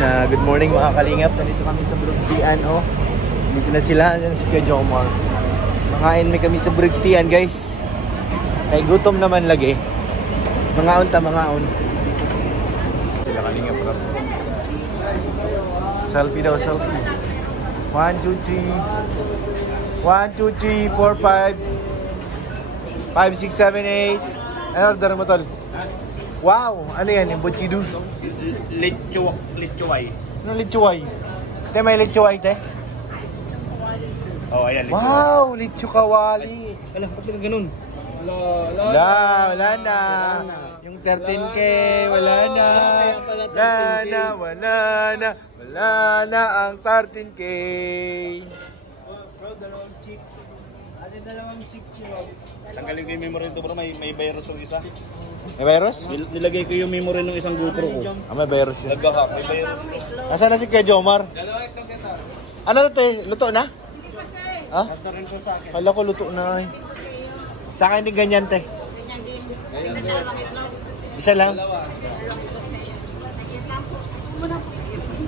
Good morning mga kalingap. Nandito kami sa Brugtian. Oh. Dito na sila. Yan si Kuya Jomar. Makain may kami sa Brugtian guys. Ay gutom naman lagi. Mangaon ta, mangaon. Sila kalingap bro. Selfie daw, selfie. 1, 2, 3. 1, 2, 3, 4, 5. 5, 6, 7, 8. Ano order mo tol? Wow! Ano yan? Yung buchidu? Lechuay. Ano lechuay? Te, may lechuay, te? Oh, ayan. Wow! Lechu kawali. Alam, ba't yung ganun? Wala na. Yung 13K, wala na. Wala na ang 13K. Bro, dalawang chick. Dalawang chicks yun. Tanggalin ko yung memory nito bro, may virus yung isa. May virus? Nilagay ko yung memory ng isang GoPro ko. May virus yun. Nagka-hack, may virus. Nasaan na si Kuya Jomar? Ano na te? Luto na? Ha? Kala ko luto na. Sa akin din ganyan te. Isa lang?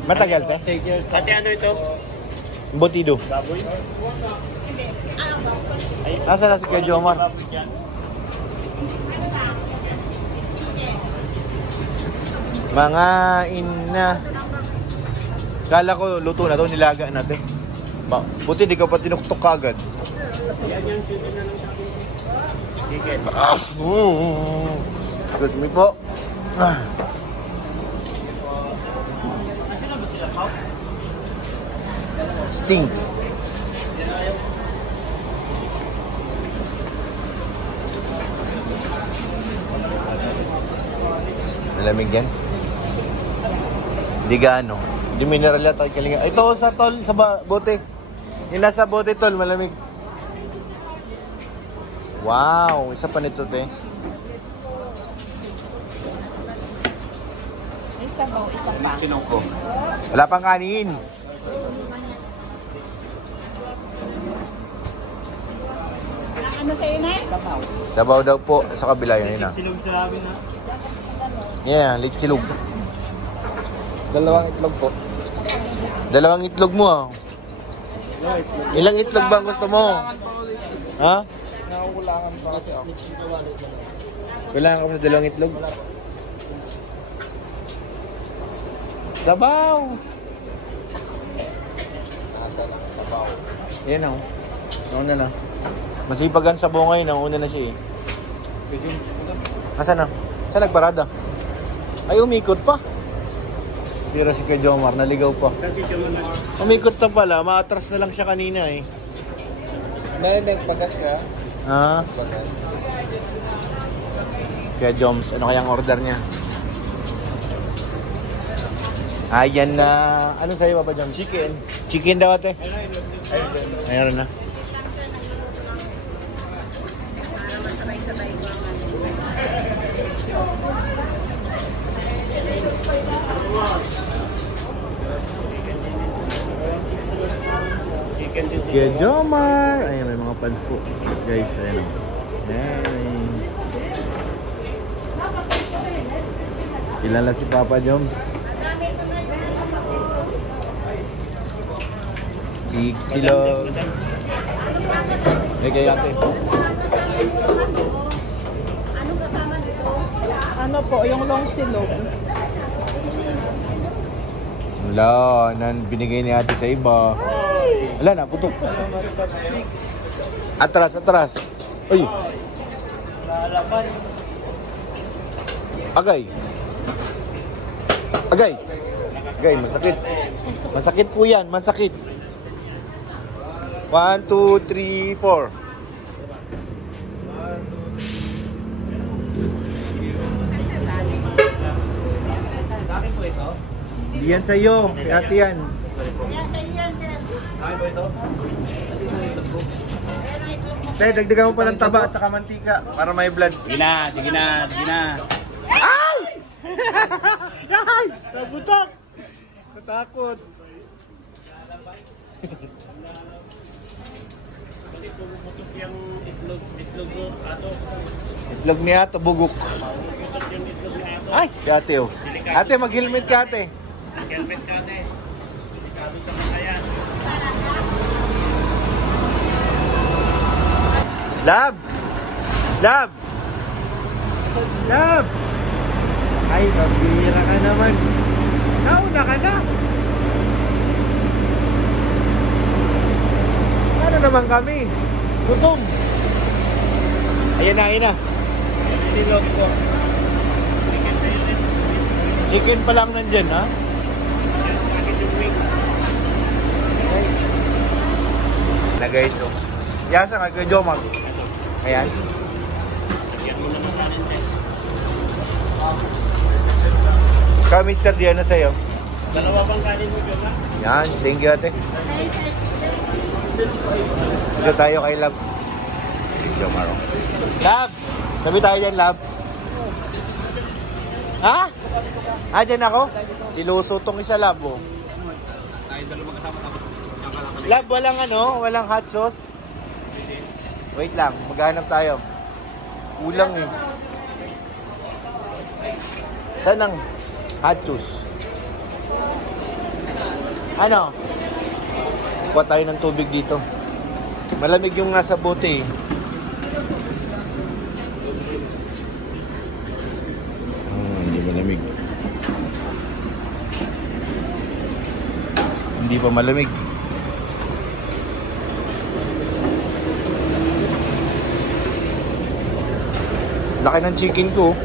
Matagal te? Ate ano ito? Botido. Baboy? Nasaan na si Kuya Jomar? Mga ina. Kala ko luto na to, nilaga natin. Buti di ka pa tinuktok kagad. Excuse me po. Stink. Malamig yan. Hindi gaano. Hindi mineral yata ay kalinga. Ito sa tol, sa bote. Yung nasa bote tol, malamig. Wow, isa pa nito te. Isa mo, isa pa. Sinuko. Wala pang kanin. Ano sa'yo na? Sabaw daw po sa kabila yun na. Silog sa amin ha. Yeah, litsilog. Dalawang itlog po. Dalawang itlog mo ah. Ilang itlog ba gusto mo? Ha? Nakukulangan pa kasi ako. Kailangan ka sa dalawang itlog? Sabaw! Nasa lang, sabaw. Yan o. Nauna na. Masipag ang sabaw ngayon. Nauna na siya eh. Nasaan na? Saan nagparada? Ay, umikot pa. Tira si Kuya Jomar, naligaw pa. Umikot na pala, maatras na lang siya kanina eh. Nagpagas ka? Ah, Pagas. Kuya Joms, ano kayang order niya? Ayan na. Ano sa'yo, Papa Joms? Chicken. Chicken daw ate. Ayun na. Kuya Jomar. Ayan, may mga fans po. Guys, ayan o. Ayan. Kilala si Papa Joms. Silog. Okay, ate. Ano po, yung long silog. Wala, binigay ni ate sa iba. Wala na, putok. Atras, atras. Uy. Agay. Agay. Agay, masakit. Masakit po yan, masakit. 1, 2, 3, 4. Yan sa'yo, ate yan. Yan, sa'yo yan, sir. Tay, dagdagan mo pa ng taba at saka mantika para may blood. Sige na, sige na, sige na. Ay! Ay! Nabutak! Natakot. Itlog niya, tabugok. Ay, ate oh. Ate, mag-helmet ka ate. Helmet ka ate. Delikado sa kakayan. Lab! Lab! Lab! Ay, mabira ka naman. Nauna ka na. Ano naman kami? Gutom. Ayan na, ayan na. Silog ko. Chicken pa lang nandyan, ha? Bakit yung wing? Na guys, oh. Yasa ka, kay Jomag. Ayan. Lagyan mo naman natin sir. Ka, Mr. Diyan na sa'yo. Dalawa bang kanin mo dyan ha? Yan, thank you ate. Dito tayo kay Lab. Video Maro. Lab! Sabi tayo dyan, Lab. Ha? Ah, dyan ako? Siluso tong isa, Lab, oh. Tayo dalawa kasama tapos kakalakan. Lab, walang ano? Walang hot sauce? Wait lang, maghanap tayo. Kulang eh. Saan ang hot sauce? Ano? Kuha tayo ng tubig dito. Malamig yung nasa bote eh. Hindi malamig. Hindi pa malamig. Laki ng chicken ko.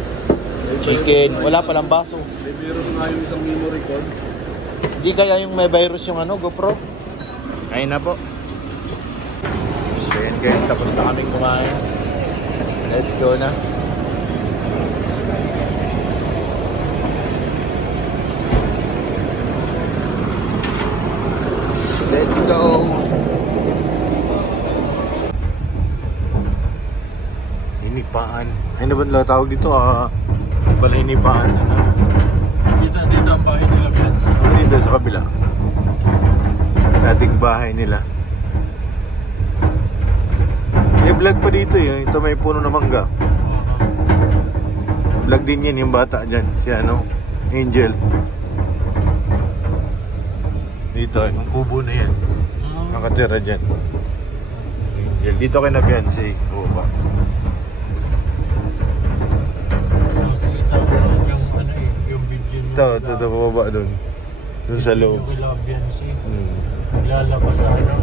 Chicken. Wala palang baso. May virus nga yung isang memory card. Hindi kaya yung may virus yung ano, GoPro? Ayun na po. So yan guys, tapos na kaming kumain. Let's go na. Let's go. Hinipaan. Ay na ba nila tawag dito? Bala hinipaan. Dito ang bahay nila Bianca. Dito sa kabila. Dating bahay nila. May vlog pa dito yun. Ito may puno na mangga. Vlog din yan yung bata dyan. Si ano? Angel. Dito, yung kubo na yan. Nakatira dyan. Si Angel. Dito kayo na Beyonce. Oo ba? Nakikita ko lang yung ano eh, yung video niya. Ito bababa dun. Dun sa loob. Yung kila Bianca. Hmm. Naglalabas sa ano.